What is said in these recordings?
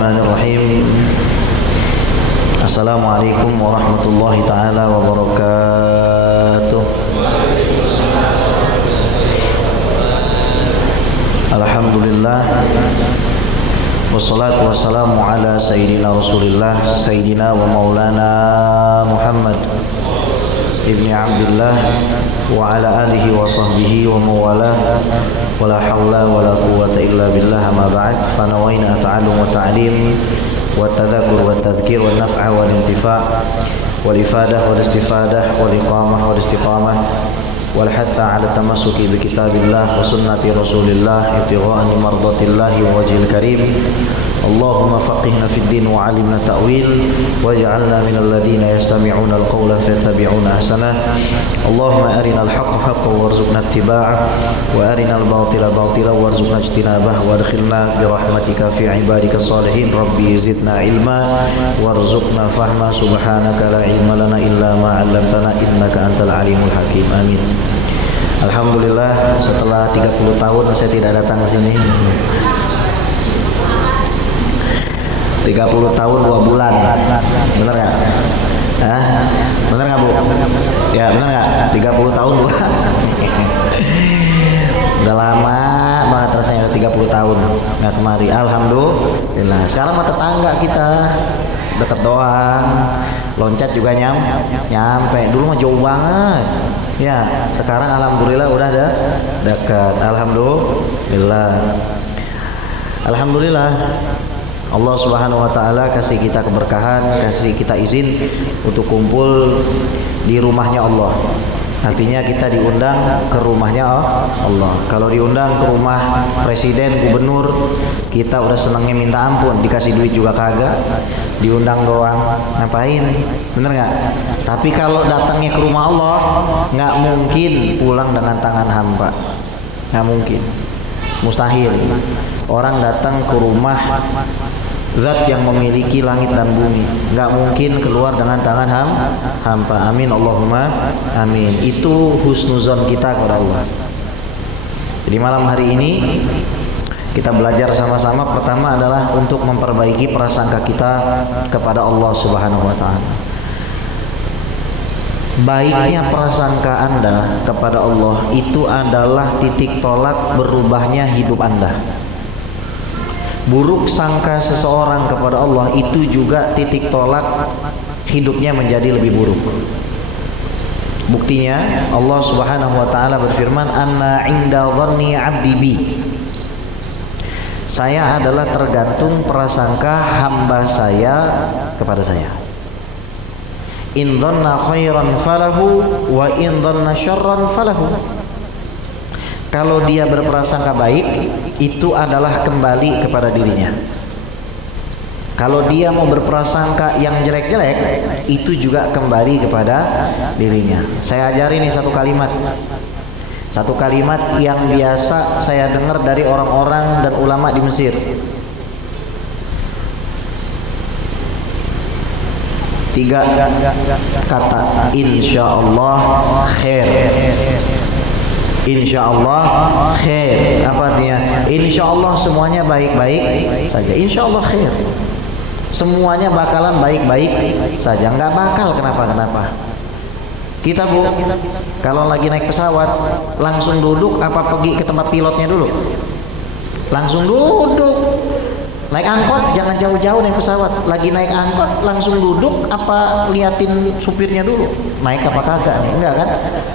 Bismillahirrahmanirrahim. Assalamualaikum warahmatullahi taala wabarakatuh. Alhamdulillah, wassalatu wassalamu ala sayyidina Rasulillah, sayyidina wa maulana Muhammad ibni Abdullah wa ala alihi wa sahbihi wa mawalah, wa la hawla wa la quwwata illa billah. Amma ba'd, fa nawayna ta'allum wa ta'lim wa tadhakkur wa tadhkir wa naf'a wa intifa' wal ifadah wal istifadah wal iqamah wal istiqamah wal hatha 'ala tamassuki bi kitabillah wa sunnati rasulillah ibtigha'an mardatillahi wa wajhil karim. Allahumma faqihna fid din wa 'allimna ta'wil waj'alna minal ladzina yastami'una al-qawla fayattabi'una ahsanah. Allahumma arinal haqqa haqqan warzuqna ittiba'ah wa arinal batila batilan warzuqna ijtinabah wa adkhilna bi rahmatika fi ibadika salihin. Rabbi zidna ilma warzuqna fahma. Subhanaka la ilma lana illa ma 'allamtana innaka antal alimul hakim. Amin. Alhamdulillah, setelah 30 tahun saya tidak datang ke sini. 30 tahun 2 bulan. Bener gak? Hah? Bener gak, Bu? Ya bener gak? 30 tahun 2. Udah lama banget rasanya, 30 tahun gak kemari. Alhamdulillah. Sekarang mah tetangga kita, deket doang. Loncat juga nyampe. Dulu mah jauh banget. Ya, sekarang alhamdulillah udah dekat. Alhamdulillah. Allah Subhanahu wa taala kasih kita keberkahan, kasih kita izin untuk kumpul di rumahnya Allah. Artinya kita diundang ke rumahnya Allah. Kalau diundang ke rumah presiden, gubernur, kita udah senangnya minta ampun, dikasih duit juga kagak. Diundang doang, ngapain? Bener nggak? Tapi kalau datangnya ke rumah Allah, nggak mungkin pulang dengan tangan hampa. Nggak mungkin, mustahil. Orang datang ke rumah Zat yang memiliki langit dan bumi, nggak mungkin keluar dengan tangan hampa. Amin Allahumma amin. Itu husnuzon kita kepada Allah. Jadi malam hari ini kita belajar sama-sama. Pertama adalah untuk memperbaiki prasangka kita kepada Allah Subhanahu wa taala. Baiknya prasangka Anda kepada Allah itu adalah titik tolak berubahnya hidup Anda. Buruk sangka seseorang kepada Allah itu juga titik tolak hidupnya menjadi lebih buruk. Buktinya Allah Subhanahu wa taala berfirman, "Anna 'inda dhanni 'abdi bi." Saya adalah tergantung prasangka hamba saya kepada saya. In dhanna khairan falahu wa in dhanna syarran falahu. Kalau dia berprasangka baik, itu adalah kembali kepada dirinya. Kalau dia mau berprasangka yang jelek-jelek, itu juga kembali kepada dirinya. Saya ajari nih satu kalimat. Satu kalimat yang biasa saya dengar dari orang-orang dan ulama di Mesir. 3 kata, insyaallah khair. Insyaallah khair. Apa artinya? Insyaallah semuanya baik-baik saja. Insyaallah khair. Semuanya bakalan baik-baik saja. Nggak bakal kenapa-kenapa. Kita, Bu, kalau lagi naik pesawat langsung duduk apa pergi ke tempat pilotnya dulu? Langsung duduk. Naik angkot jangan jauh-jauh naik pesawat. Lagi naik angkot langsung duduk apa liatin supirnya dulu? Naik apa kagak nih? Enggak kan?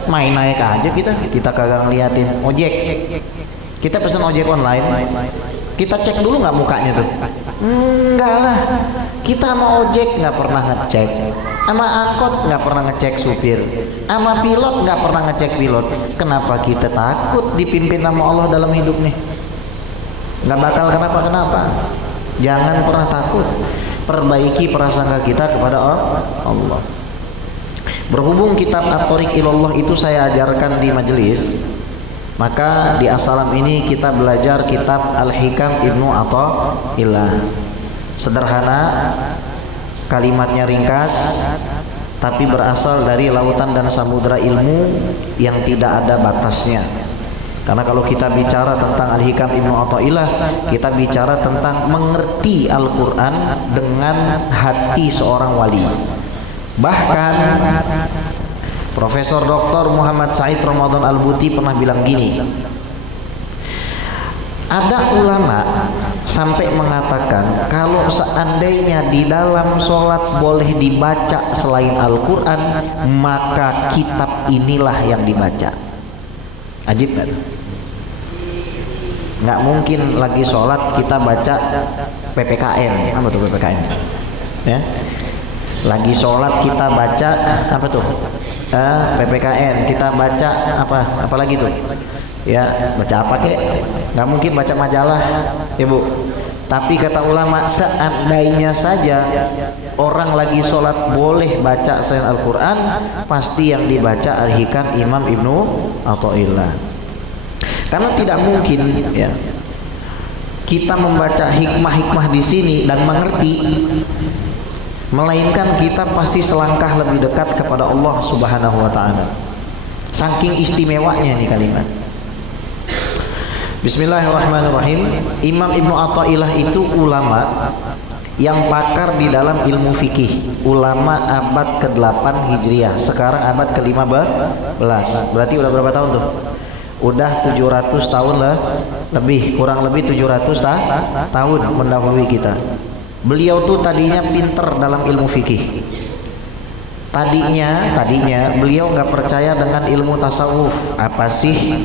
Main naik aja kita kagak ngeliatin. Ojek, kita pesan ojek online, kita cek dulu nggak mukanya tuh? Enggak lah. Kita sama ojek nggak pernah ngecek, sama angkot nggak pernah ngecek supir, sama pilot nggak pernah ngecek pilot. Kenapa kita takut dipimpin sama Allah dalam hidup nih? Nggak bakal kenapa-kenapa. Jangan pernah takut. Perbaiki prasangka kita kepada Allah. Berhubung kitab At-Thariq Ilallah itu saya ajarkan di majelis, maka di As-Salam ini kita belajar kitab Al-Hikam Ibnu Athaillah. Sederhana, kalimatnya ringkas, tapi berasal dari lautan dan samudra ilmu yang tidak ada batasnya. Karena kalau kita bicara tentang Al-Hikam Ibnu Athaillah, kita bicara tentang mengerti Al-Quran dengan hati seorang wali. Bahkan Profesor Dr. Muhammad Said Ramadan Al-Buti pernah bilang gini, ada ulama sampai mengatakan kalau seandainya di dalam sholat boleh dibaca selain Al-Quran, maka kitab inilah yang dibaca. Ajib kan? Nggak mungkin lagi sholat kita baca PPKN. Apa tuh PPKN? Ya, lagi sholat kita baca apa tuh? PPKN. Kita baca apa? Apalagi tuh? Ya, baca apa kek? Nggak mungkin baca majalah, ibu. Tapi kata ulama, seandainya saja orang lagi sholat boleh baca selain Al-Quran, pasti yang dibaca Al-Hikam Imam Ibnu Athaillah. Karena tidak mungkin ya kita membaca hikmah-hikmah di sini dan mengerti, melainkan kita pasti selangkah lebih dekat kepada Allah Subhanahu wa Ta'ala. Saking istimewanya nih kalimat. Bismillahirrahmanirrahim. Imam Ibnu Athaillah itu ulama yang pakar di dalam ilmu fikih, ulama abad ke-8 Hijriah, sekarang abad ke-15. Berarti udah berapa tahun tuh? Udah 700 tahun lah lebih, kurang lebih 700 tahun mendahului kita. Beliau tuh tadinya pinter dalam ilmu fikih. Tadinya beliau nggak percaya dengan ilmu tasawuf. Apa sih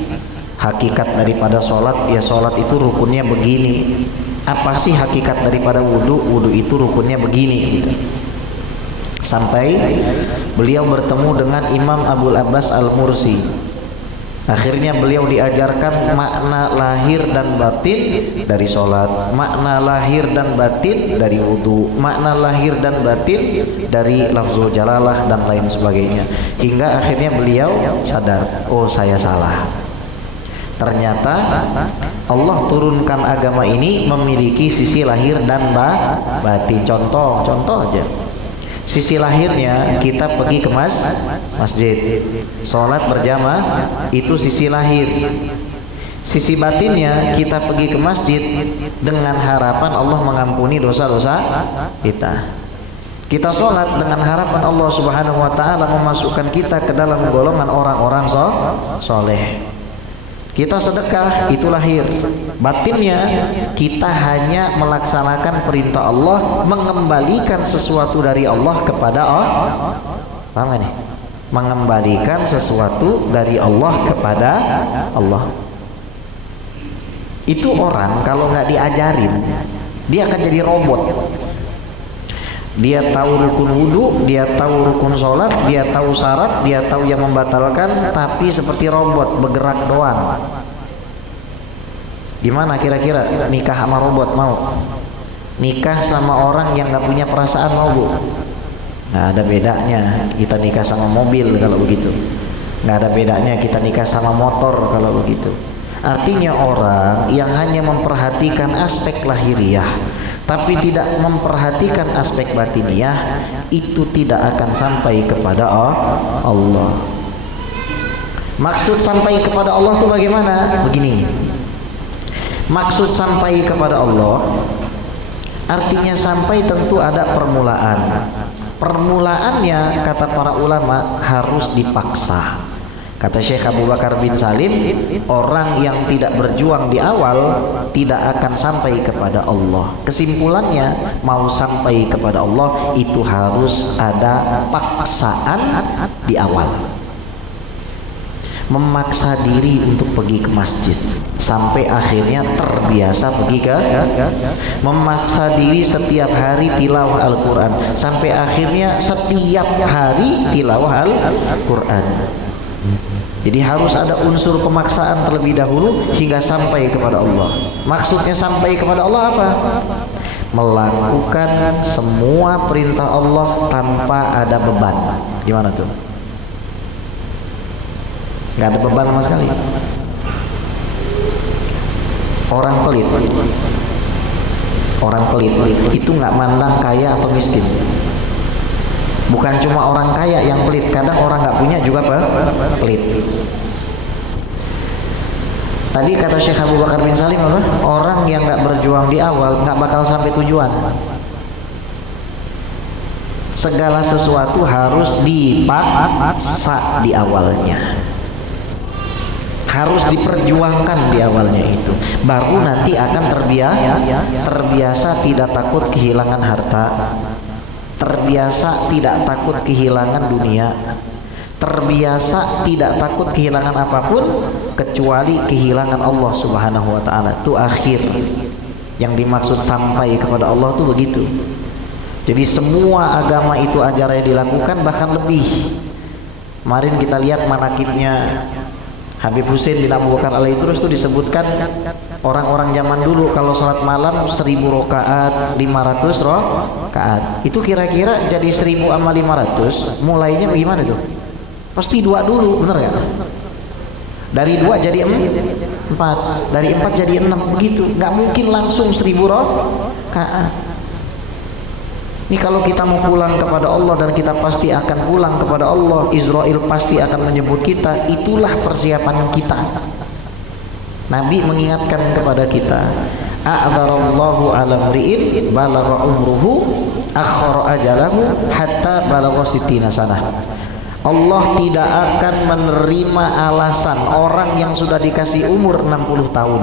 hakikat daripada sholat? Ya sholat itu rukunnya begini. Apa sih hakikat daripada wudhu? Wudhu itu rukunnya begini gitu. Sampai beliau bertemu dengan Imam Abul Abbas Al-Mursi. Akhirnya beliau diajarkan makna lahir dan batin dari sholat, makna lahir dan batin dari wudhu, makna lahir dan batin dari lafzul jalalah dan lain sebagainya. Hingga akhirnya beliau sadar, oh saya salah. Ternyata Allah turunkan agama ini memiliki sisi lahir dan batin. Contoh aja. Sisi lahirnya kita pergi ke masjid, sholat berjamaah, itu sisi lahir. Sisi batinnya kita pergi ke masjid dengan harapan Allah mengampuni dosa-dosa kita. Kita sholat dengan harapan Allah Subhanahu wa Ta'ala memasukkan kita ke dalam golongan orang-orang soleh. Kita sedekah, itu lahir. Batinnya kita hanya melaksanakan perintah Allah, mengembalikan sesuatu dari Allah kepada Allah. Paham gak nih? Mengembalikan sesuatu dari Allah kepada Allah. Itu orang kalau nggak diajarin, dia akan jadi robot. Dia tahu rukun wudhu, dia tahu rukun sholat, dia tahu syarat, dia tahu yang membatalkan, tapi seperti robot bergerak doang. Gimana kira-kira nikah sama robot mau? Nikah sama orang yang nggak punya perasaan mau, bu? Nggak ada bedanya kita nikah sama mobil kalau begitu. Nggak ada bedanya kita nikah sama motor kalau begitu. Artinya orang yang hanya memperhatikan aspek lahiriah tapi tidak memperhatikan aspek batiniah, itu tidak akan sampai kepada Allah. Maksud sampai kepada Allah itu bagaimana? Begini, maksud sampai kepada Allah artinya sampai tentu ada permulaan. Permulaannya kata para ulama harus dipaksa. Kata Syekh Abu Bakar bin Salim, orang yang tidak berjuang di awal tidak akan sampai kepada Allah. Kesimpulannya, mau sampai kepada Allah itu harus ada paksaan di awal. Memaksa diri untuk pergi ke masjid sampai akhirnya terbiasa pergi ke, memaksa diri setiap hari tilawah Al-Quran sampai akhirnya setiap hari tilawah Al-Quran. Jadi harus ada unsur pemaksaan terlebih dahulu hingga sampai kepada Allah. Maksudnya sampai kepada Allah apa? Melakukan semua perintah Allah tanpa ada beban. Gimana tuh? Gak ada beban sama sekali. Orang pelit itu gak mandang kaya atau miskin. Bukan cuma orang kaya yang pelit, kadang orang nggak punya juga pelit. Tadi kata Syekh Abu Bakar bin Salim apa? Orang yang nggak berjuang di awal nggak bakal sampai tujuan. Segala sesuatu harus dipaksa di awalnya, harus diperjuangkan di awalnya itu, baru nanti akan terbiasa tidak takut kehilangan harta, terbiasa tidak takut kehilangan dunia, terbiasa tidak takut kehilangan apapun kecuali kehilangan Allah Subhanahu wa taala. Itu akhir yang dimaksud sampai kepada Allah tuh begitu. Jadi semua agama itu ajarannya dilakukan, bahkan lebih. Kemarin kita lihat manakibnya Habib Hussein bin Abu Bakar Alaidrus itu disebutkan orang-orang zaman dulu kalau sholat malam 1000 rakaat, 500 rakaat. Itu kira-kira jadi 1000 sama 500 mulainya bagaimana tuh? Pasti 2 dulu, bener ya? Dari 2 jadi 4, dari 4 jadi 6, begitu. Nggak mungkin langsung 1000 rakaat. Ini kalau kita mau pulang kepada Allah, dan kita pasti akan pulang kepada Allah, Israel pasti akan menyebut kita, itulah persiapan kita. Nabi mengingatkan kepada kita, a'dzarallahu ala mri'in balagha umruhu akhara ajalahu hatta balagha sittina sanah. Allah tidak akan menerima alasan orang yang sudah dikasih umur 60 tahun.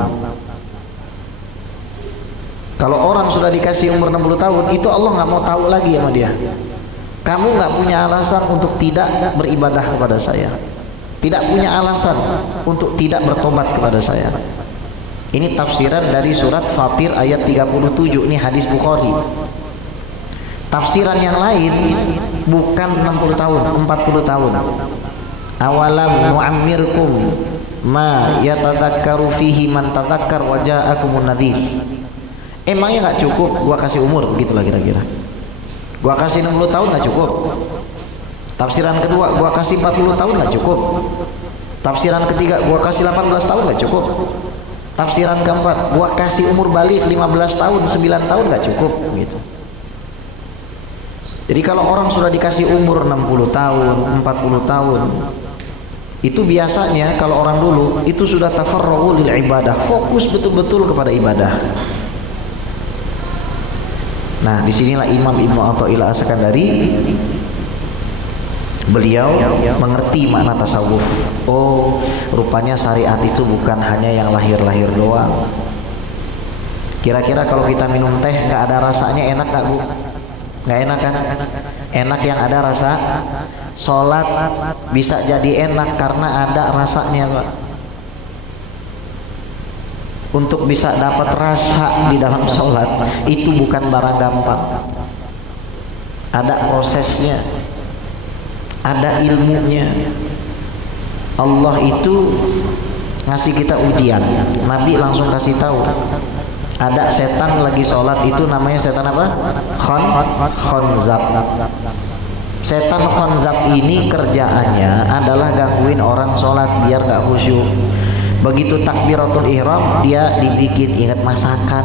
Kalau orang sudah dikasih umur 60 tahun, itu Allah nggak mau tahu lagi sama dia. Kamu nggak punya alasan untuk tidak beribadah kepada saya, tidak punya alasan untuk tidak bertobat kepada saya. Ini tafsiran dari surat Fatir ayat 37. Ini hadis Bukhari. Tafsiran yang lain bukan 60 tahun, 40 tahun. Awalam nu'ammirkum ma yatadzakkaru fihi man tadzakkar wa ja'akumun nadhir. Emangnya nggak cukup gua kasih umur, begitulah kira-kira. Gua kasih 60 tahun nggak cukup. Tafsiran kedua, gua kasih 40 tahun nggak cukup. Tafsiran ketiga, gua kasih 18 tahun nggak cukup. Tafsiran keempat, gua kasih umur balik 15 tahun, 9 tahun nggak cukup, gitu. Jadi kalau orang sudah dikasih umur 60 tahun, 40 tahun, itu biasanya kalau orang dulu itu sudah tafarrughul lil ibadah, fokus betul-betul kepada ibadah. Nah, disinilah Imam Ibnu Athaillah As-Sakandari, beliau mengerti makna tasawuf. Oh, rupanya syariat itu bukan hanya yang lahir-lahir doang. Kira-kira kalau kita minum teh nggak ada rasanya, enak nggak, Bu? Nggak enak kan? Enak yang ada rasa. Sholat bisa jadi enak karena ada rasanya, Pak. Untuk bisa dapat rasa di dalam sholat itu bukan barang gampang. Ada prosesnya, ada ilmunya. Allah itu ngasih kita ujian. Nabi langsung kasih tahu, ada setan lagi sholat, itu namanya setan apa? Khonzab. Setan khonzab ini kerjaannya adalah gangguin orang sholat biar gak khusyuk. Begitu takbiratul ihram, dia dibikin ingat masakan.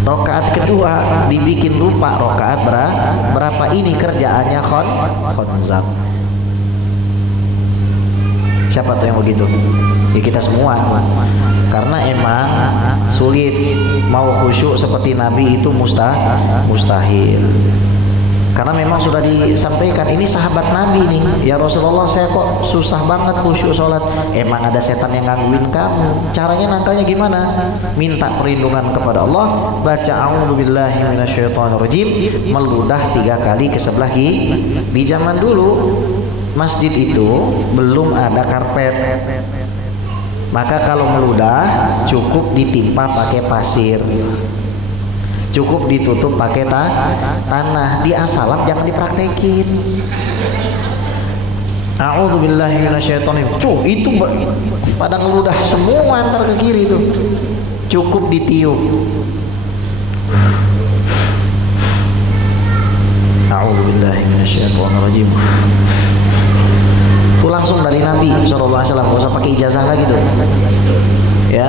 Rokaat kedua dibikin lupa rokaat berapa. Ini kerjaannya khonzab. Siapa tuh yang begitu? Ya kita semua. Karena emang sulit mau khusyuk seperti Nabi itu mustahil. Karena memang sudah disampaikan, ini sahabat Nabi nih, ya Rasulullah, saya kok susah banget khusyuk sholat. Emang ada setan yang gangguin kamu. Caranya nangkalnya gimana? Minta perlindungan kepada Allah, baca a'udzubillahi minasyaitonirrajim, meludah 3 kali ke sebelah kiri. Di zaman dulu masjid itu belum ada karpet, maka kalau meludah cukup ditimpa pakai pasir, cukup ditutup pakai tanah. Di as-salam jangan dipraktekin. A'udzubillahi minasyaitonirrajim. Itu pada ngeludah semua antar ke kiri itu. Cukup ditiup. A'udzubillahi minasyaitonirrajim. Itu langsung dari Nabi sallallahu alaihi wasallam, enggak usah pakai ijazah lagi tuh. Ya.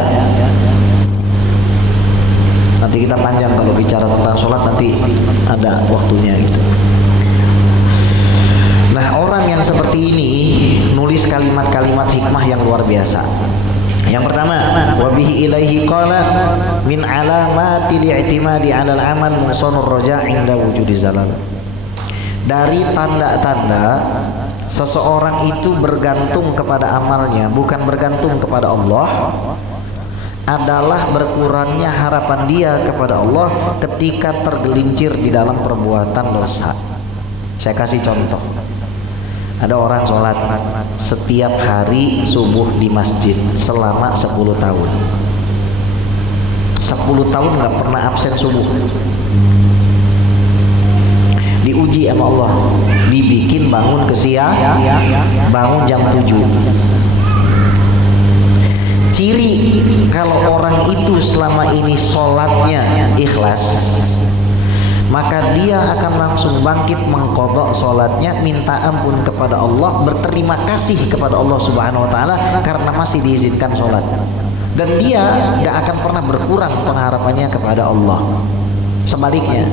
Nanti kita panjang kalau bicara tentang sholat, nanti ada waktunya gitu. Nah, orang yang seperti ini nulis kalimat-kalimat hikmah yang luar biasa. Yang pertama, wa bihi ilaihi qala min alamati li'timadi 'ala al-amal musanur raja' inda wujudi zalal. Dari tanda-tanda seseorang itu bergantung kepada amalnya, bukan bergantung kepada Allah, adalah berkurangnya harapan dia kepada Allah ketika tergelincir di dalam perbuatan dosa. Saya kasih contoh. Ada orang sholat setiap hari subuh di masjid selama 10 tahun. 10 tahun nggak pernah absen subuh. Diuji sama Allah, dibikin bangun ke siang, bangun jam 7. Ciri kalau orang itu selama ini sholatnya ikhlas, maka dia akan langsung bangkit mengqadha sholatnya, minta ampun kepada Allah, berterima kasih kepada Allah Subhanahu wa taala karena masih diizinkan sholat, dan dia gak akan pernah berkurang pengharapannya kepada Allah. Sebaliknya,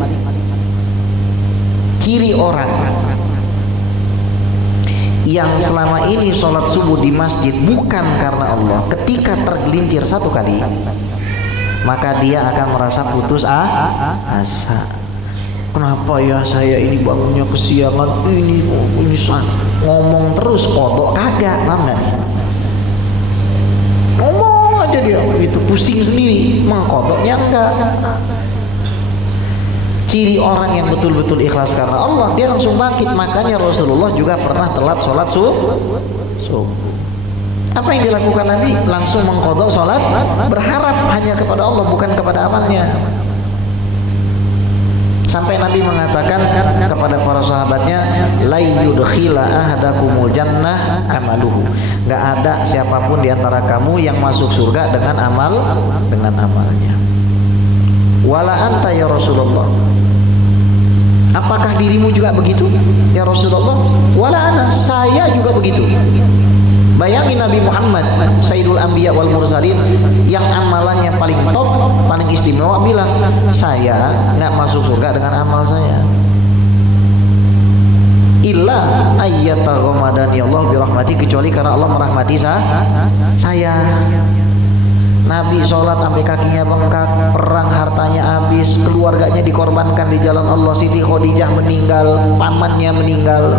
ciri orang yang selama ini sholat subuh di masjid bukan karena Allah, ketika tergelincir satu kali, maka dia akan merasa putus asa. Kenapa ya saya ini bangunnya kesiangan, ini ngomong terus, kodok kagak, paham gak? Ngomong aja dia, itu pusing sendiri, mengkodoknya enggak. Ciri orang yang betul-betul ikhlas karena Allah, dia langsung bangkit. Makanya Rasulullah juga pernah telat sholat subuh. Apa yang dilakukan Nabi? Langsung mengqadha sholat, berharap hanya kepada Allah, bukan kepada amalnya. Sampai Nabi mengatakan kepada para sahabatnya, la yudkhila ahadakumul jannah amaluhu. Gak ada siapapun di antara kamu yang masuk surga dengan amalnya. Wala anta ya Rasulullah. Apakah dirimu juga begitu ya Rasulullah? Wala ana, saya juga begitu. Bayangin Nabi Muhammad Sayyidul Anbiya wal Mursalin yang amalannya paling top, paling istimewa, bilang saya nggak masuk surga dengan amal saya. Illa ayyataghamadani Allah birahmati, kecuali karena Allah merahmati saya. Nabi sholat sampai kakinya bengkak, perang hartanya habis, keluarganya dikorbankan di jalan Allah, Siti Khadijah meninggal, pamannya meninggal,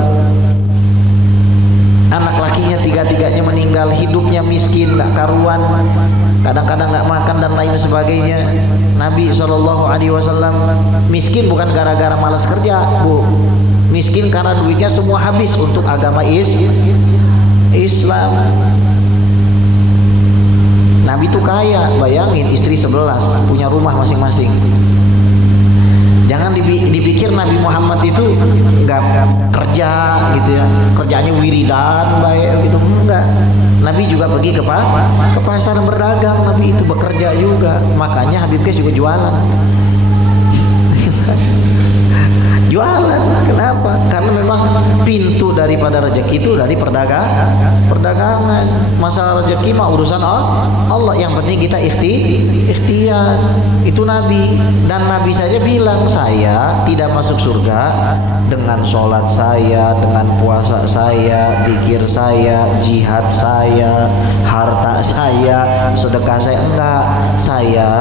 anak lakinya tiga-tiganya meninggal, hidupnya miskin, gak karuan, kadang-kadang gak makan dan lain sebagainya. Nabi SAW miskin bukan gara-gara malas kerja, Bu. Miskin karena duitnya semua habis untuk agama Islam. Nabi itu kaya, bayangin, istri 11, punya rumah masing-masing. Jangan dipikir Nabi Muhammad itu nggak kerja gitu ya, kerjanya wiridan baik gitu, enggak. Nabi juga pergi ke pasar berdagang, Nabi itu bekerja juga. Makanya Habib Kes juga jualan. Jualan, kenapa? Karena memang pintu daripada rezeki itu dari perdagangan. Masalah rezeki mah urusan Allah, yang penting kita ikhtiar. Itu Nabi, dan Nabi saja bilang, saya tidak masuk surga dengan sholat saya, dengan puasa saya, zikir saya, jihad saya, harta saya, sedekah saya, enggak. Saya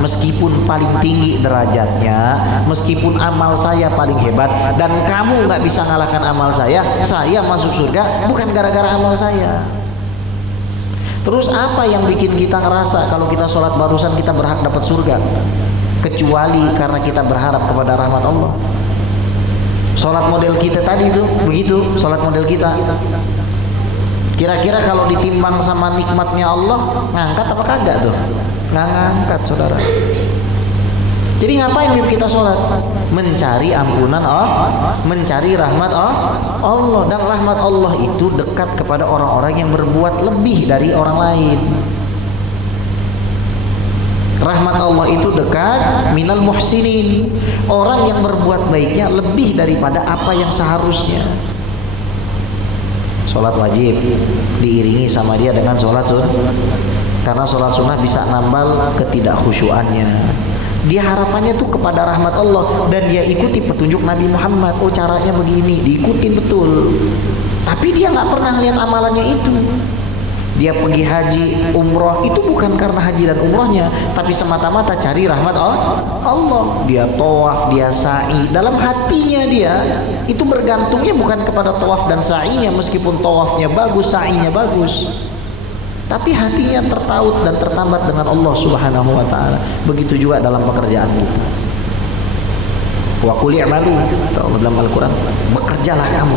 meskipun paling tinggi derajatnya, meskipun amal saya paling hebat, dan kamu nggak bisa ngalahkan amal saya masuk surga bukan gara-gara amal saya. Terus apa yang bikin kita ngerasa kalau kita sholat barusan kita berhak dapat surga, kecuali karena kita berharap kepada rahmat Allah. Sholat model kita tadi itu begitu, sholat model kita. Kira-kira kalau ditimbang sama nikmatnya Allah, ngangkat apa kagak tuh? Nggak ngangkat, saudara. Jadi ngapain kita sholat? Mencari ampunan Allah, mencari rahmat Allah. Dan rahmat Allah itu dekat kepada orang-orang yang berbuat lebih dari orang lain. Rahmat Allah itu dekat minal muhsinin, orang yang berbuat baiknya lebih daripada apa yang seharusnya. Sholat wajib diiringi sama dia dengan sholat sunnah, karena sholat sunnah bisa nambal ketidakkhusyuannya. Dia harapannya tuh kepada rahmat Allah, dan dia ikuti petunjuk Nabi Muhammad. Oh, caranya begini, diikutin betul. Tapi dia nggak pernah lihat amalannya itu. dia pergi haji, umroh, itu bukan karena haji dan umrohnya, tapi semata-mata cari rahmat Allah. Dia tawaf, dia sa'i, dalam hatinya dia itu bergantungnya bukan kepada tawaf dan sa'inya, meskipun tawafnya bagus, sa'inya bagus, tapi hatinya tertaut dan tertambat dengan Allah Subhanahu wa ta'ala. Begitu juga dalam pekerjaan kita. Wa qul i'malu, dalam Al-Quran, bekerjalah kamu,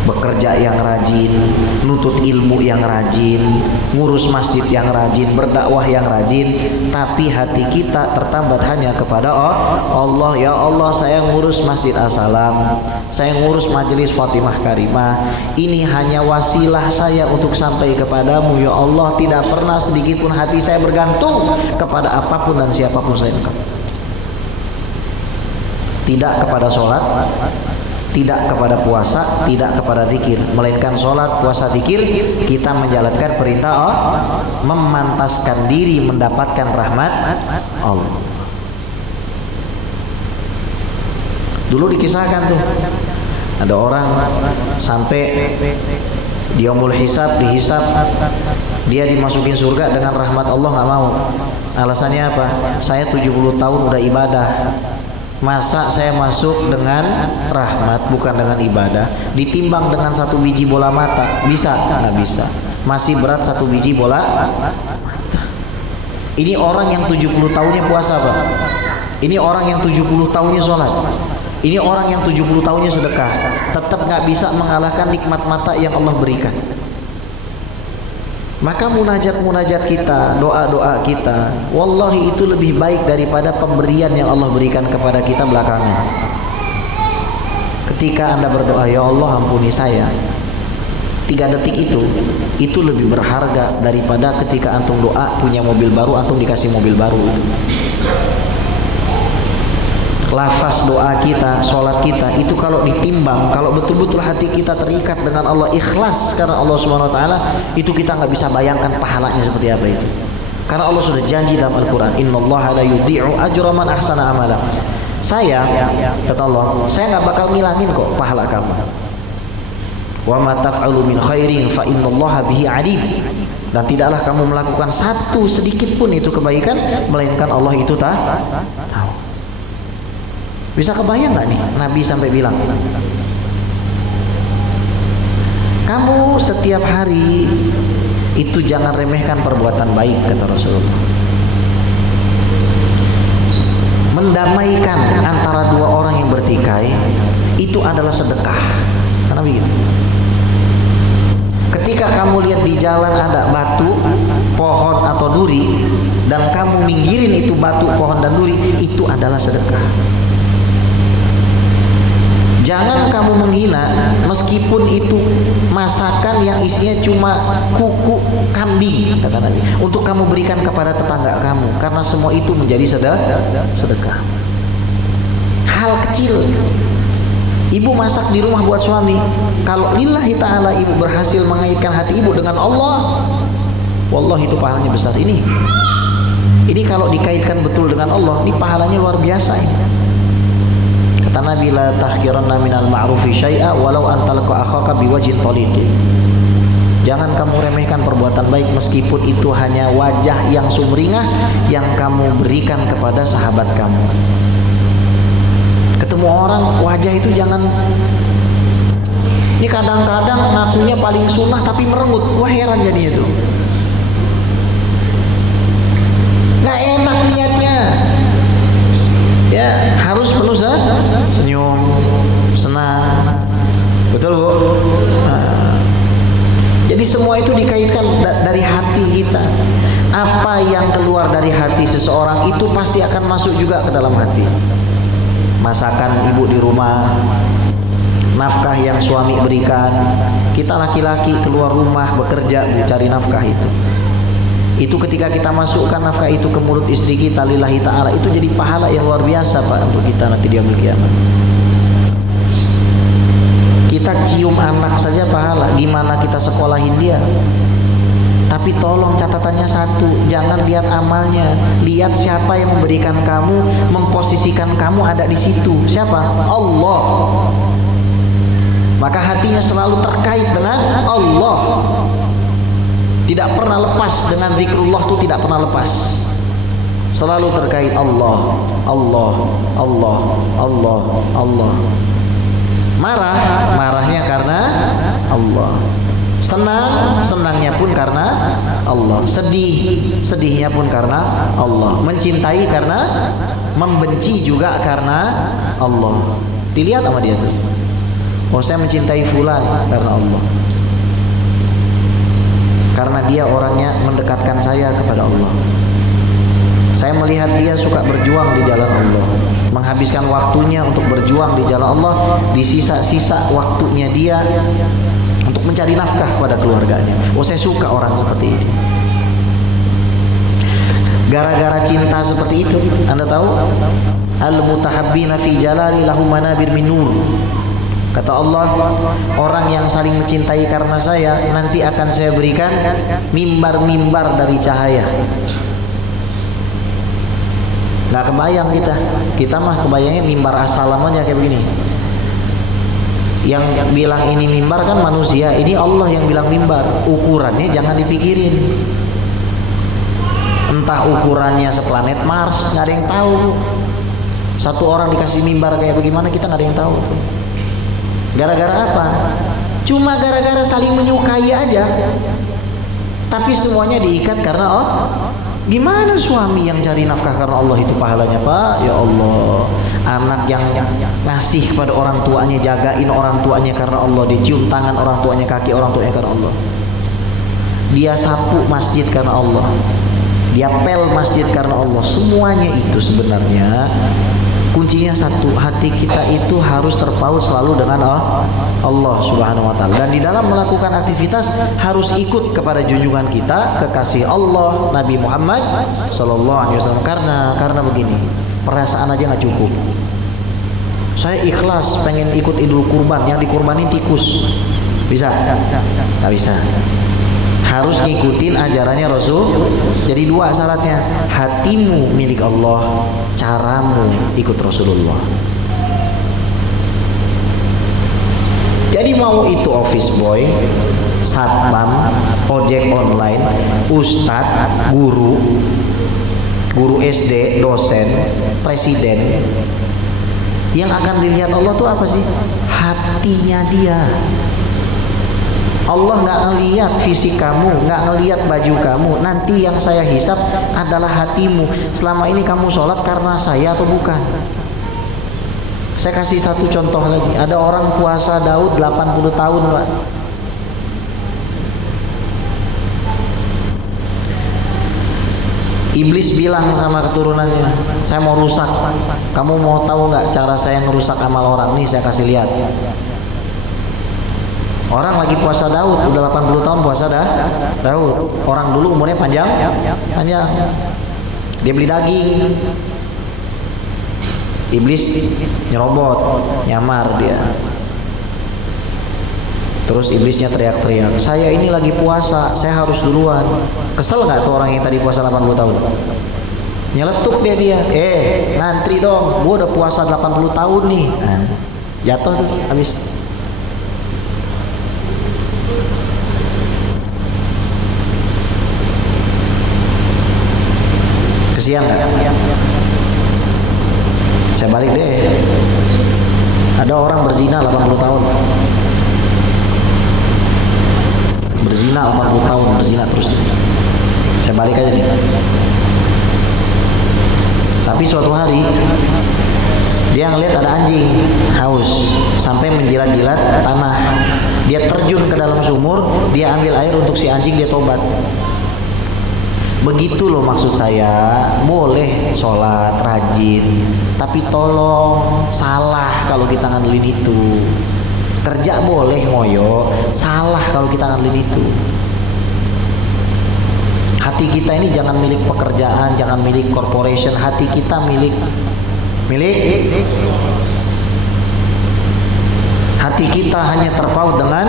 bekerja yang rajin, nutut ilmu yang rajin, ngurus masjid yang rajin, berdakwah yang rajin, tapi hati kita tertambat hanya kepada Allah. Ya Allah, saya ngurus Masjid As-Salam, saya ngurus Majelis Fatimah Karimah, ini hanya wasilah saya untuk sampai kepadamu. Ya Allah, tidak pernah sedikit pun hati saya bergantung kepada apapun dan siapapun selain Engkau. Tidak kepada sholat, tidak kepada puasa, tidak kepada zikir, melainkan sholat, puasa, zikir, kita menjalankan perintah Allah, memantaskan diri mendapatkan rahmat Allah. Dulu dikisahkan tuh, ada orang sampai di yaumul hisab, dihisab, dia dimasukin surga dengan rahmat Allah, nggak mau. Alasannya apa? Saya 70 tahun udah ibadah, masa saya masuk dengan rahmat bukan dengan ibadah? Ditimbang dengan 1 biji bola mata, bisa? Nggak bisa, masih berat 1 biji bola mata. Ini orang yang 70 tahunnya puasa, Pak. Ini orang yang 70 tahunnya sholat. Ini orang yang 70 tahunnya sedekah, tetap nggak bisa mengalahkan nikmat mata yang Allah berikan. Maka munajat-munajat kita, doa-doa kita, wallahi itu lebih baik daripada pemberian yang Allah berikan kepada kita belakangan. Ketika Anda berdoa, ya Allah ampuni saya, 3 detik itu lebih berharga daripada ketika antum doa punya mobil baru, antum dikasih mobil baru itu. Lafaz doa kita, sholat kita, itu kalau ditimbang, kalau betul-betul hati kita terikat dengan Allah, ikhlas karena Allah Subhanahu wa ta'ala, itu kita nggak bisa bayangkan pahalanya seperti apa itu. Karena Allah sudah janji dalam Al-Quran, innallaha la yudhi'u ajra man ahsana amala. Saya, kata Allah, saya nggak bakal ngilangin kok pahala kamu. Wa ma taf'alu min khairin fa innallaha bihi alim. Dan tidaklah kamu melakukan satu sedikit pun itu kebaikan, melainkan Allah itu tahu. Bisa kebayang nggak nih, Nabi sampai bilang, kamu setiap hari itu jangan remehkan perbuatan baik, kata Rasulullah. Mendamaikan antara 2 orang yang bertikai itu adalah sedekah, kata Nabi. Ketika kamu lihat di jalan ada batu, pohon atau duri, dan kamu minggirin itu batu, pohon dan duri, itu adalah sedekah. Jangan kamu menghina meskipun itu masakan yang isinya cuma kuku kambing, kata Nabi, untuk kamu berikan kepada tetangga kamu, karena semua itu menjadi sedekah. Hal kecil, ibu masak di rumah buat suami, kalau lillahi ta'ala ibu berhasil mengaitkan hati ibu dengan Allah, wallahi itu pahalanya besar. Ini kalau dikaitkan betul dengan Allah, ini pahalanya luar biasa ini. Kata Nabi, la tahqiranna minal ma'rufi syai'a walau an talqa akhaka biwajhin talid. Jangan kamu remehkan perbuatan baik meskipun itu hanya wajah yang sumringah yang kamu berikan kepada sahabat kamu. Ketemu orang, wajah itu jangan. Ini kadang-kadang ngakunya paling sunnah tapi merengut, wah heran jadinya itu. Nggak enak lihatnya. Ya, harus penuh senyum, senang. Betul, Bu? Nah, jadi semua itu dikaitkan dari hati kita. Apa yang keluar dari hati seseorang itu pasti akan masuk juga ke dalam hati. Masakan ibu di rumah, nafkah yang suami berikan, kita laki-laki keluar rumah bekerja cari nafkah itu ketika kita masukkan nafkah itu ke mulut istri kita lillahi ta'ala, itu jadi pahala yang luar biasa, Pak, untuk kita nanti di yaumul kiamat. Kita cium anak saja pahala, gimana kita sekolahin dia. Tapi tolong catatannya satu, jangan lihat amalnya, lihat siapa yang memberikan kamu, memposisikan kamu ada di situ. Siapa? Allah. Maka hatinya selalu terkait dengan Allah. Tidak pernah lepas dengan zikrullah tuh, tidak pernah lepas. Selalu terkait Allah, Allah, Allah, Allah, Allah. Marahnya karena Allah. Senangnya pun karena Allah. Sedihnya pun karena Allah. Mencintai karena, membenci juga karena Allah. Dilihat sama dia tuh. Oh, saya mencintai fulan karena Allah. Karena dia orangnya mendekatkan saya kepada Allah. Saya melihat dia suka berjuang di jalan Allah, menghabiskan waktunya untuk berjuang di jalan Allah, di sisa-sisa waktunya dia untuk mencari nafkah pada keluarganya. Oh, saya suka orang seperti ini. Gara-gara cinta seperti itu, Anda tahu, al-mutahabbina fi jalali lahum manabir min nur. Kata Allah, orang yang saling mencintai karena saya, nanti akan saya berikan mimbar-mimbar dari cahaya. Nggak kebayang kita mah kebayangnya mimbar assalam aja kayak begini. Yang bilang ini mimbar kan manusia, ini Allah yang bilang mimbar. Ukurannya jangan dipikirin. Entah ukurannya seplanet Mars, nggak ada yang tahu. Satu orang dikasih mimbar kayak bagaimana, kita nggak ada yang tahu tuh. Gara-gara apa? Cuma gara-gara saling menyukai aja. Tapi semuanya diikat karena gimana suami yang cari nafkah karena Allah itu pahalanya, Pak? Ya Allah. Anak yang ngasih kepada orang tuanya, jagain orang tuanya karena Allah, dia cium tangan orang tuanya, kaki orang tuanya karena Allah. Dia sapu masjid karena Allah. Dia pel masjid karena Allah. Semuanya itu sebenarnya kuncinya satu, hati kita itu harus terpaut selalu dengan Allah Subhanahu wa taala. Dan di dalam melakukan aktivitas harus ikut kepada junjungan kita, kekasih Allah Nabi Muhammad sallallahu alaihi wasallam. Karena begini, perasaan aja nggak cukup. Saya ikhlas pengen ikut Idul Kurban, yang dikurbanin tikus. Bisa? Nggak bisa. Harus ngikutin ajarannya Rasul. Jadi dua syaratnya, hatimu milik Allah, caramu ikut Rasulullah. Jadi mau itu office boy, satpam, ojek online, ustadz, guru SD, dosen, presiden, yang akan dilihat Allah tuh apa sih? Hatinya dia. Allah nggak ngelihat fisik kamu, nggak ngelihat baju kamu. Nanti yang saya hisap adalah hatimu. Selama ini kamu sholat karena saya atau bukan? Saya kasih satu contoh lagi. Ada orang puasa Daud 80 tahun, Pak. Iblis bilang sama keturunannya, saya mau rusak. Kamu mau tahu nggak cara saya ngerusak amal orang? Nih saya kasih lihat. Orang lagi puasa Daud, udah 80 tahun puasa Daud. Orang dulu umurnya panjang. Dia beli daging. Iblis nyerobot, nyamar dia. Terus iblisnya teriak-teriak, saya ini lagi puasa, saya harus duluan. Kesel nggak tuh orang yang tadi puasa 80 tahun? Nyeletuk dia. Ngantri dong, gua udah puasa 80 tahun nih. Nah, jatuh tuh habis. Kesian nggak? Saya balik deh. Ada orang berzina 80 tahun. Berzina 80 tahun, berzina terus. Saya balik aja nih. Tapi suatu hari dia ngelihat ada anjing haus sampai menjilat-jilat tanah. Dia terjun ke dalam sumur, dia ambil air untuk si anjing, dia tobat. Begitu loh maksud saya. Boleh sholat rajin, tapi tolong salah kalau kita ngandelin itu. Kerja boleh ngoyo, salah kalau kita ngandelin itu. Hati kita ini jangan milik pekerjaan, jangan milik corporation. Hati kita milik hati kita hanya terpaut dengan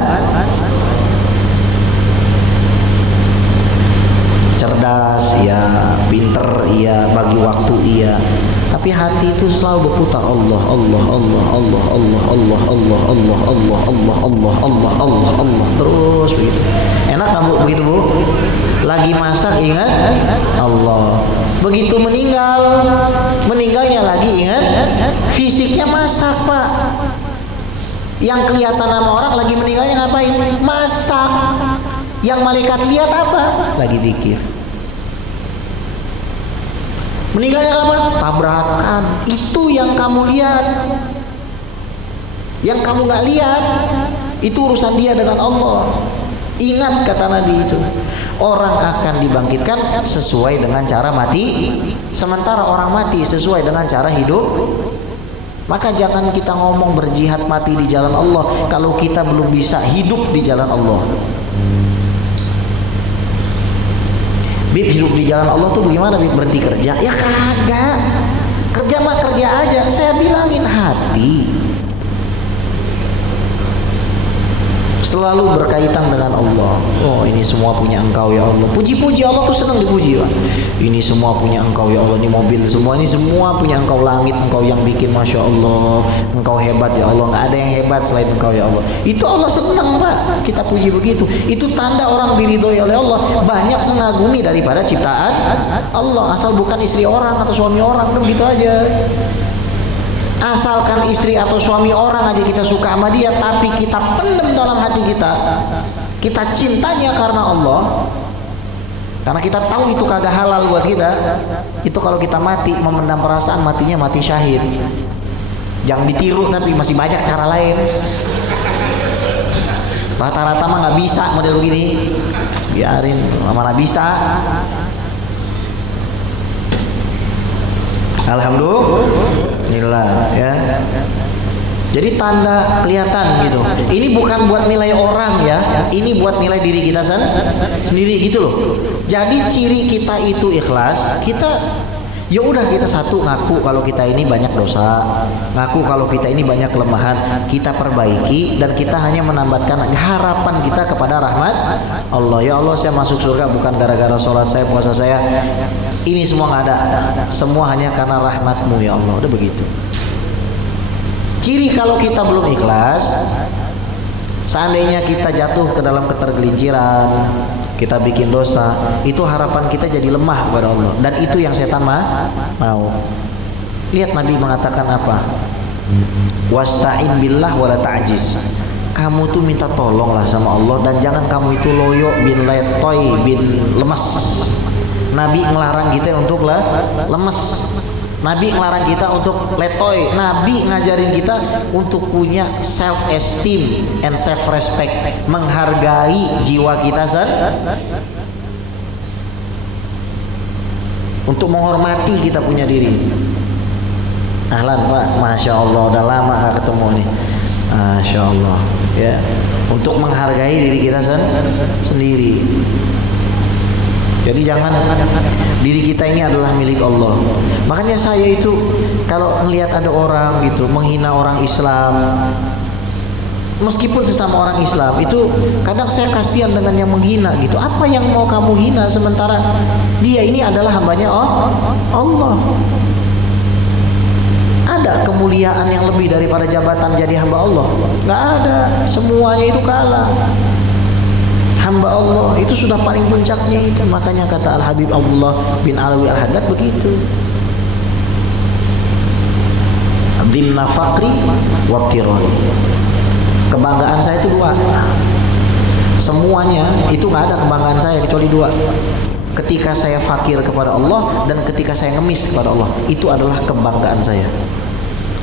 cerdas, ya, pinter, iya, bagi waktu, iya. Tapi hati itu selalu berputar Allah, Allah, Allah, Allah, Allah, Allah, Allah, Allah, Allah, Allah, Allah, Allah, Allah, Allah, terus begitu. Enak kamu begitu, Bu? masak Pak. Yang kelihatan sama orang lagi meninggalnya ngapain? Masak. Yang malaikat lihat apa? Lagi zikir. Meninggalnya apa? Tabrakan. Itu yang kamu lihat. Yang kamu nggak lihat itu urusan dia dengan Allah. Ingat kata Nabi itu, orang akan dibangkitkan sesuai dengan cara mati, sementara orang mati sesuai dengan cara hidup. Maka jangan kita ngomong berjihad mati di jalan Allah kalau kita belum bisa hidup di jalan Allah. Bib, hidup di jalan Allah tuh bagaimana Bib? Berhenti kerja? Ya kagak. Kerja mah kerja aja. Saya bilangin hati selalu berkaitan dengan Allah. Oh, ini semua punya Engkau ya Allah. Puji-puji Allah tuh senang dipuji Pak. Ini semua punya Engkau ya Allah. Ini mobil semua, ini semua punya Engkau. Langit Engkau yang bikin, Masya Allah. Engkau hebat ya Allah. Nggak ada yang hebat selain Engkau ya Allah. Itu Allah senang Pak, kita puji begitu. Itu tanda orang diridhoi oleh Allah. Banyak mengagumi daripada ciptaan Allah. Asal bukan istri orang atau suami orang, kan gitu aja. Asalkan istri atau suami orang aja kita suka sama dia, tapi kita pendem dalam hati kita, kita cintanya karena Allah, karena kita tahu itu kagak halal buat kita. Itu kalau kita mati memendam perasaan, matinya mati syahid. Jangan ditiru, tapi masih banyak cara lain. Rata-rata mah nggak bisa model begini, biarin, mana bisa. Alhamdulillah ya. Jadi tanda kelihatan gitu. Ini bukan buat nilai orang ya, ini buat nilai diri kita sendiri gitu loh. Jadi ciri kita itu ikhlas. Kita ya udah, kita satu ngaku kalau kita ini banyak dosa, ngaku kalau kita ini banyak kelemahan, kita perbaiki, dan kita hanya menambahkan harapan kita kepada rahmat Allah. Ya Allah, saya masuk surga bukan gara-gara sholat saya, puasa saya, ini semua nggak ada, semua hanya karena rahmatmu ya Allah. Udah begitu. Ciri kalau kita belum ikhlas, seandainya kita jatuh ke dalam ketergelinciran, kita bikin dosa, itu harapan kita jadi lemah kepada Allah, dan itu yang setan mau. Lihat Nabi mengatakan apa? Wasta'in billah wala ta'jiz. Kamu tuh minta tolonglah sama Allah, dan jangan kamu itu loyo bin letoy bin lemes. Nabi ngelarang kita untuk lemes. Nabi ngelarang kita untuk letoy. Nabi ngajarin kita untuk punya self esteem and self respect, menghargai jiwa kita untuk menghormati kita punya diri. Ahlan Pak, Masya Allah, udah lama gak ketemu nih. Masya Allah ya, untuk menghargai diri kita sendiri. Jadi jangan, diri kita ini adalah milik Allah. Makanya saya itu kalau ngelihat ada orang gitu menghina orang Islam, meskipun sesama orang Islam, itu kadang saya kasihan dengan yang menghina gitu. Apa yang mau kamu hina sementara dia ini adalah hambanya Allah? Ada kemuliaan yang lebih daripada jabatan jadi hamba Allah? Nggak ada. Semuanya itu kalah. Hamba Allah itu sudah paling puncaknya itu. Makanya kata Al-Habib Abdullah bin Alawi Al-Haddad begitu, dhimna faqri wabtirani. Kebanggaan saya itu dua. Semuanya itu nggak ada kebanggaan saya kecuali dua. Ketika saya fakir kepada Allah dan ketika saya ngemis kepada Allah, itu adalah kebanggaan saya.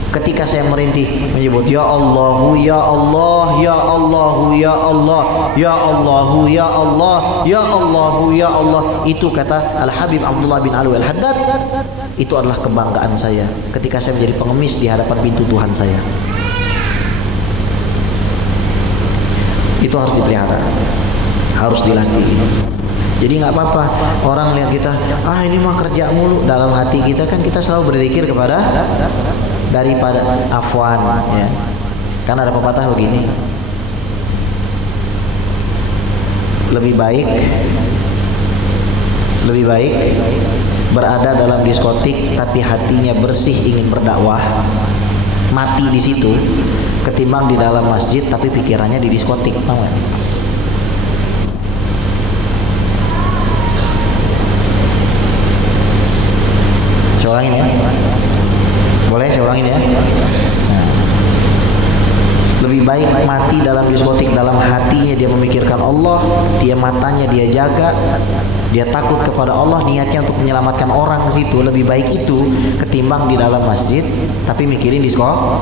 Ketika saya merintih menyebut ya Allahu ya Allah ya Allahu ya Allah ya Allahu ya Allah ya Allahu ya Allah, itu kata Al-Habib Abdullah bin Alawi Al-Haddad, itu adalah kebanggaan saya ketika saya menjadi pengemis di hadapan pintu Tuhan saya. Itu harus dipelihara, harus dilatih. Jadi nggak apa-apa orang lihat kita, ini mah kerja mulu. Dalam hati kita kan kita selalu berzikir kepada daripada afwan ya. Karena ada pepatah begini, lebih baik berada dalam diskotik tapi hatinya bersih ingin berdakwah, mati di situ, ketimbang di dalam masjid tapi pikirannya di diskotik. Tahu nggak? Saya ulangin ya. Boleh saya ulangin ya. Nah, baik mati dalam diskotik, dalam hatinya dia memikirkan Allah, dia matanya dia jaga, dia takut kepada Allah, niatnya untuk menyelamatkan orang ke situ. Lebih baik itu ketimbang di dalam masjid tapi mikirin diskotik.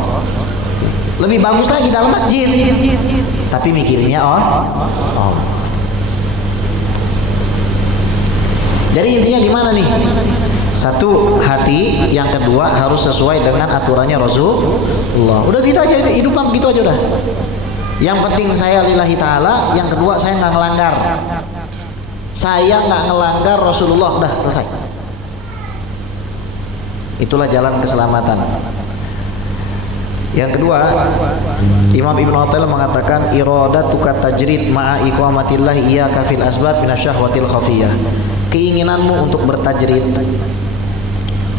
Lebih bagus lagi dalam masjid tapi mikirinnya oh. Jadi intinya gimana nih? Satu, hati. Yang kedua, harus sesuai dengan aturannya Rasulullah. Udah gitu aja, hidup gitu aja udah. Yang penting saya lillahi ta'ala. Yang kedua, saya nggak ngelanggar. Saya nggak ngelanggar Rasulullah. Udah selesai. Itulah jalan keselamatan. Yang kedua, Imam Ibnu Athaillah mengatakan iradatuka tajrid ma'a iqamatillah iyyaka fil asbab minasyahwatil khafiyah. Keinginanmu untuk bertajrid.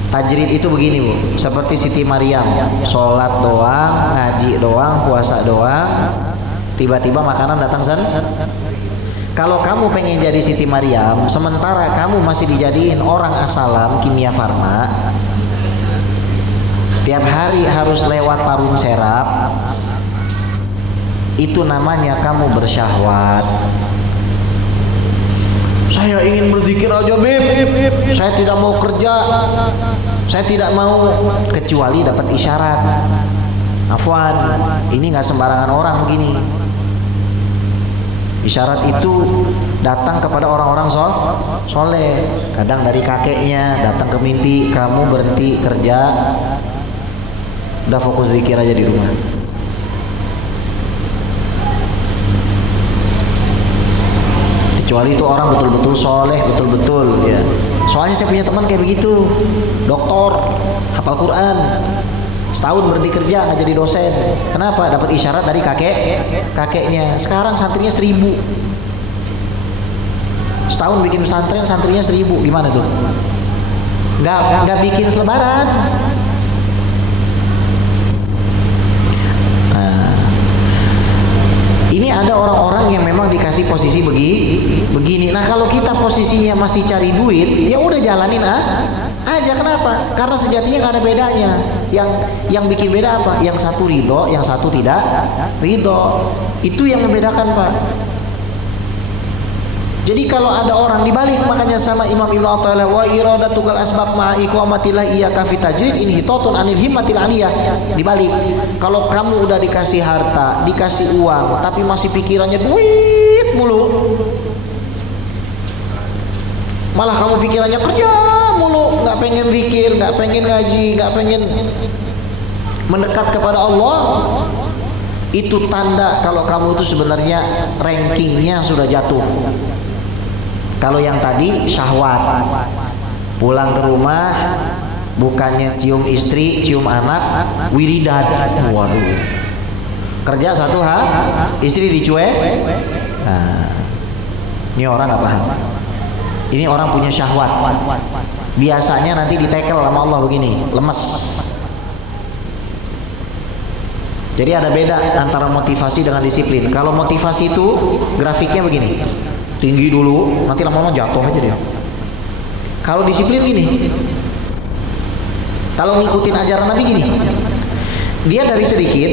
Tajrid itu begini Bu, seperti Siti Maryam, sholat doang, ngaji doang, puasa doang, tiba-tiba makanan datang Kalau kamu pengen jadi Siti Maryam, sementara kamu masih dijadiin orang asalam kimia farma, tiap hari harus lewat parung serap, itu namanya kamu bersyahwat. Saya ingin berzikir aja Bib, saya tidak mau kerja, saya tidak mau kecuali dapat isyarat. Afwan, ini nggak sembarangan orang begini. Isyarat itu datang kepada orang-orang soleh. Kadang dari kakeknya datang ke mimpi, kamu berhenti kerja, udah fokus zikir aja di rumah. Kecuali itu orang betul-betul soleh, betul-betul ya. Soalnya saya punya teman kayak begitu, doktor, hafal Quran, setahun berhenti kerja nggak jadi dosen. Kenapa? Dapat isyarat dari kakeknya. Sekarang santrinya 1000. Setahun bikin pesantren, santrinya 1000. Gimana tuh? Nggak bikin selebaran. Ini ada orang-orang yang memang dikasih posisi begini. Nah kalau kita posisinya masih cari duit, ya udah jalanin aja. Kenapa? Karena sejatinya nggak ada bedanya. Yang bikin beda apa? Yang satu ridho, yang satu tidak ridho. Itu yang membedakan Pak. Jadi kalau ada orang dibalik, makanya sama Imam Ibnu Athaillah, wa iradatukal asbab ma'a iqamatillah iyyaka fi tajrid in hitatun anil himmatil aliyah. Dibalik, kalau kamu udah dikasih harta, dikasih uang, tapi masih pikirannya duit mulu, malah kamu pikirannya kerja mulu, nggak pengen zikir, nggak pengen ngaji, nggak pengen mendekat kepada Allah, itu tanda kalau kamu itu sebenarnya rankingnya sudah jatuh. Kalau yang tadi syahwat, pulang ke rumah bukannya cium istri, cium anak, wiridan. Waduh, kerja satu istri dicuek. Nah, ini orang nggak paham. Ini orang punya syahwat. Biasanya nanti ditekel sama Allah begini, lemes. Jadi ada beda antara motivasi dengan disiplin. Kalau motivasi itu grafiknya begini, tinggi dulu, nanti lama-lama jatuh aja dia. Kalau disiplin gini, kalau ngikutin ajaran Nabi gini, dia dari sedikit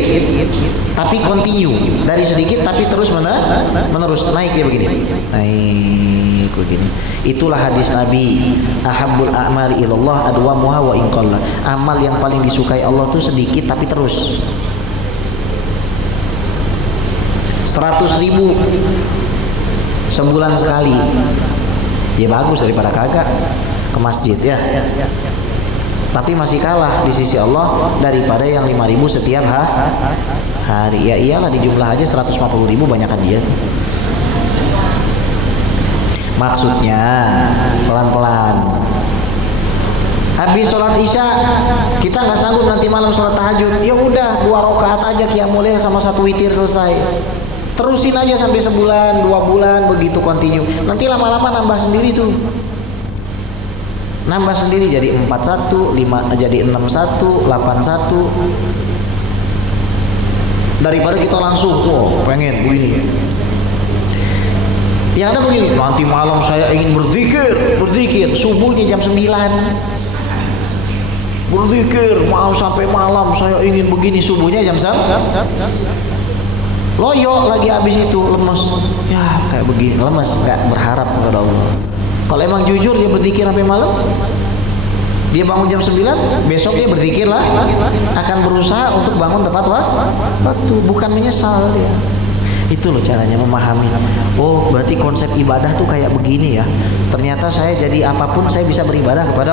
tapi continue, dari sedikit tapi terus menerus naik dia begini, naik begini. Itulah hadis Nabi, ahabbul a'mali ilallah adwamuha wa in qalla. Amal yang paling disukai Allah tuh sedikit tapi terus. 100.000 sebulan sekali, ya bagus daripada kagak ke masjid ya. Tapi masih kalah di sisi Allah daripada yang 5.000 setiap hari. Ya iyalah, di jumlah aja 140.000 banyakan dia. Maksudnya pelan-pelan. Habis sholat isya kita nggak sanggup nanti malam sholat tahajud, ya udah 2 rakaat aja qiyamul lail sama 1 witir selesai. Terusin aja sampai sebulan, 2 bulan begitu continue. Nanti lama-lama nambah sendiri tuh. Nambah sendiri jadi 41, 5 jadi 61, 81. Daripada kita langsung pengen begini. Yang ada begini, nanti malam saya ingin berzikir, subuhnya jam 9. Berzikir mau sampai malam, saya ingin begini, subuhnya jam 9. Loyo lagi habis itu lemes, ya kayak begini lemes, nggak berharap kepada Allah. Kalau emang jujur dia berzikir sampai malam, dia bangun jam 9, besok dia berzikir lah, akan berusaha untuk bangun tepat waktu, bukan menyesal dia. Itu loh caranya memahami. Oh, berarti konsep ibadah tuh kayak begini ya. Ternyata saya jadi apapun saya bisa beribadah kepada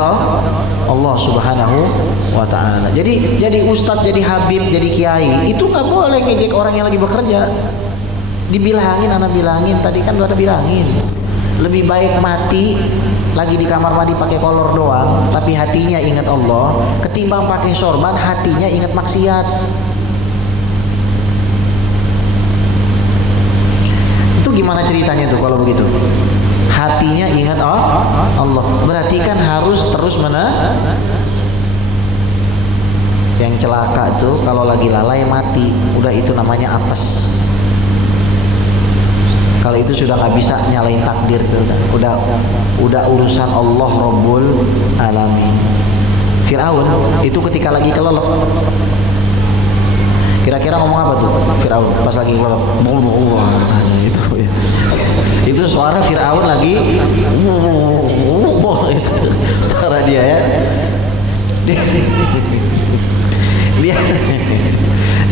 Allah Subhanahu wa taala. Jadi ustadz, jadi habib, jadi kiai, itu nggak boleh ngejek orang yang lagi bekerja. Dibilangin, anak bilangin tadi kan udah bilangin. Lebih baik mati lagi di kamar mandi pakai kolor doang, tapi hatinya ingat Allah, ketimbang pakai sorban hatinya ingat maksiat. Gimana ceritanya tuh kalau begitu? Hatinya ingat Allah, berarti kan harus terus yang celaka tuh kalau lagi lalai mati, udah itu namanya apes. Kalau itu sudah nggak bisa nyalain takdir tuh, udah urusan Allah Rabbul Alamin. Fir'aun itu ketika lagi kelelep, kira-kira ngomong apa tuh Fir'aun pas lagi kelelep? Itu suara Fir'aun lagi itu suara dia ya.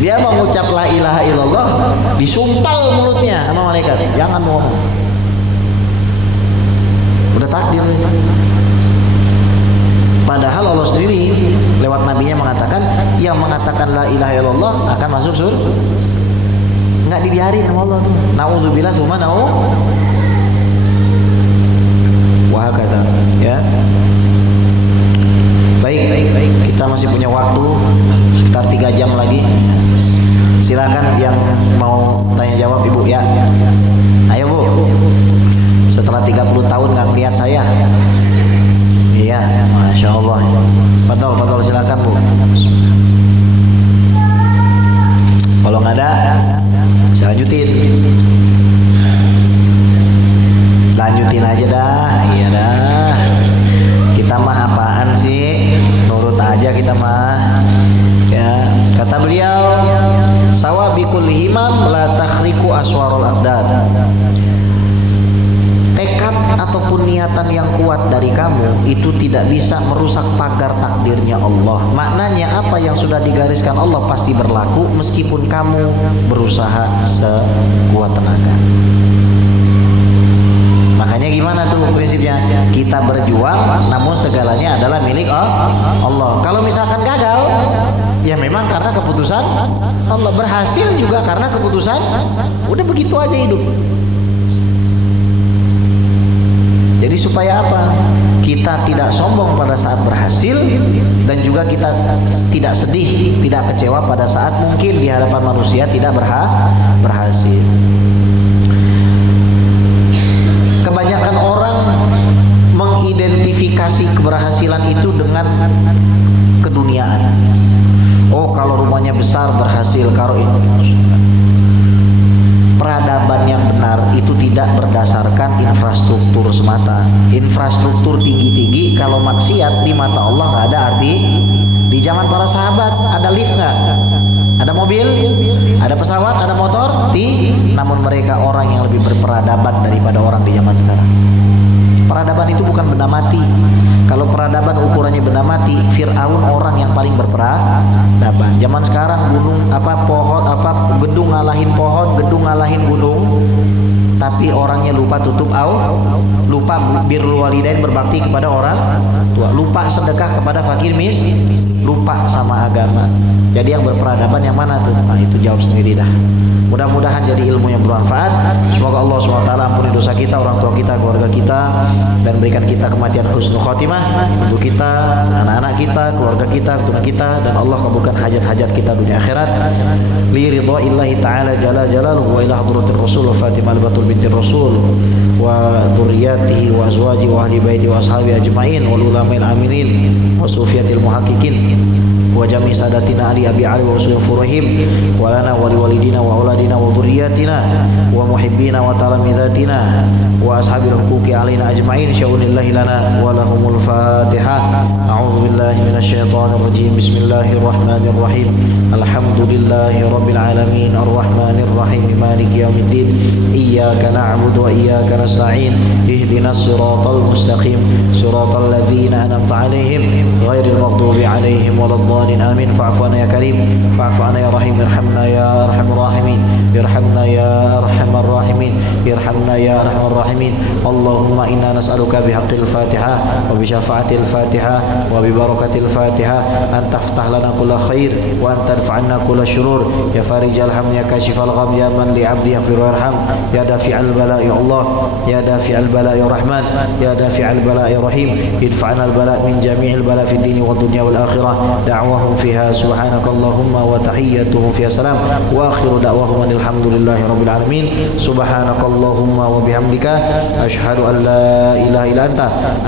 Dia mengucap la ilaha illallah, disumpal mulutnya sama malaikat, jangan ngomong. Udah takdir. Padahal Allah sendiri lewat nabinya mengatakan, yang mengatakan la ilaha illallah akan masuk surga. Nggak dibiarin sama Allah tuh. Nauzubillah tsumma wahakata ya. Baik, kita masih punya waktu sekitar 3 jam lagi. Silakan yang mau tanya jawab Ibu ya. Ayo Bu. Setelah 30 tahun nggak lihat saya. Iya, Masya Allah. Betul, silakan Bu. Kalau nggak ada, saya lanjutin aja dah. Iya dah, kita mah apaan sih, nurut aja kita mah ya. Kata beliau, sawabikul himam la takhriku aswarul aqdar. Tekad ataupun niatan yang kuat dari kamu itu tidak bisa merusak pagar takdirnya Allah. Maknanya apa yang sudah digariskan Allah pasti berlaku meskipun kamu berusaha sekuat tenaga. Makanya gimana tuh prinsipnya? Kita berjuang namun segalanya adalah milik Allah. Kalau misalkan gagal, ya memang karena keputusan Allah. Berhasil juga karena keputusan. Udah begitu aja hidup. Jadi supaya apa? Kita tidak sombong pada saat berhasil, dan juga kita tidak sedih, tidak kecewa pada saat mungkin di hadapan manusia tidak berhasil. Kebanyakan orang mengidentifikasi keberhasilan itu dengan keduniaan. Oh, kalau rumahnya besar berhasil, kalau ini. Peradaban yang benar itu tidak berdasarkan infrastruktur semata. Infrastruktur tinggi-tinggi kalau maksiat di mata Allah nggak ada arti. Di zaman para sahabat ada lift nggak? Ada mobil, ada pesawat, ada motor, namun mereka orang yang lebih berperadaban daripada orang di zaman sekarang. Peradaban itu bukan benda mati. Kalau peradaban ukurannya benda mati, Fir'aun orang yang paling berperadaban. Zaman sekarang gedung ngalahin pohon, gedung ngalahin gunung, tapi orangnya lupa tutup lupa birrul walidain, berbakti kepada orang tua, lupa sedekah kepada fakir lupa sama agama. Jadi yang berperadaban yang mana tuh? Nah, itu jawab sendiri dah. Mudah-mudahan jadi ilmu yang bermanfaat. Semoga Allah SWT ampuni dosa kita, orang tua kita, keluarga kita, dan berikan kita kematian husnul khotimah untuk kita, anak-anak kita, keluarga kita, keturunan kita, dan Allah kabulkan hajat-hajat kita dunia akhirat. Li ridhaillahi ta'ala jalla jalaluhu wa ila hadratir rasul wa Fatimah al-Batul binti Rasul wa dzurriyyatihi wa azwaji wa ahli baiti wa ashabi ajmain wal ulama'il aminin wa sufiyatil muhaqqiqin wa jami sadatina ali abi ali wa usul furahim wa lana wa liwalidina wa auladina wa dzurriyyatina ومحبينا وتلامذاتنا وأصحاب الحقوق علينا أجمعين شؤون الله لنا ولهم الفاتحة. أعوذ بالله من الشيطان الرجيم. بسم الله الرحمن الرحيم. الحمد لله رب العالمين الرحمن الرحيم مالك يوم الدين إياك نعبد وإياك نستعين اهدنا الصراط المستقيم صراط الذين أنعمت عليهم غير المغضوب عليهم ولا الضالين آمين. فاعف عنا يا كريم فاعف عنا يا رحيم ارحمنا يا أرحم الراحمين ارحمنا يا أرحم الراحمين ارحمنا يا أرحم الراحمين. اللهم إنا نسألك بحق الفاتحة وبشفاعة الفاتحة وببركة الفاتحة أن تفتح لنا كل خير وأن تدفع عنا كل شرور يا فارج الهم يا كاشف الغم يا من لعبده يغفر ويرحم يا دافع البلاء يا الله يا دافع البلاء يا رحمن يا دافع البلاء يا رحيم. ادفعنا البلاء من جميع البلاء في الدين والدنيا والآخرة. دعوهم فيها سبحانك اللهم وتحيتهم فيها سلام وآخر دعوهم أن الحمد لله رب العالمين. سبحانك اللهم وبحمدك أشهد أن لا إله إلا أنت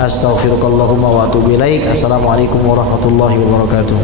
أستغفرك اللهم وأتوب إليك. السلام عليكم ورحمة الله وبركاته.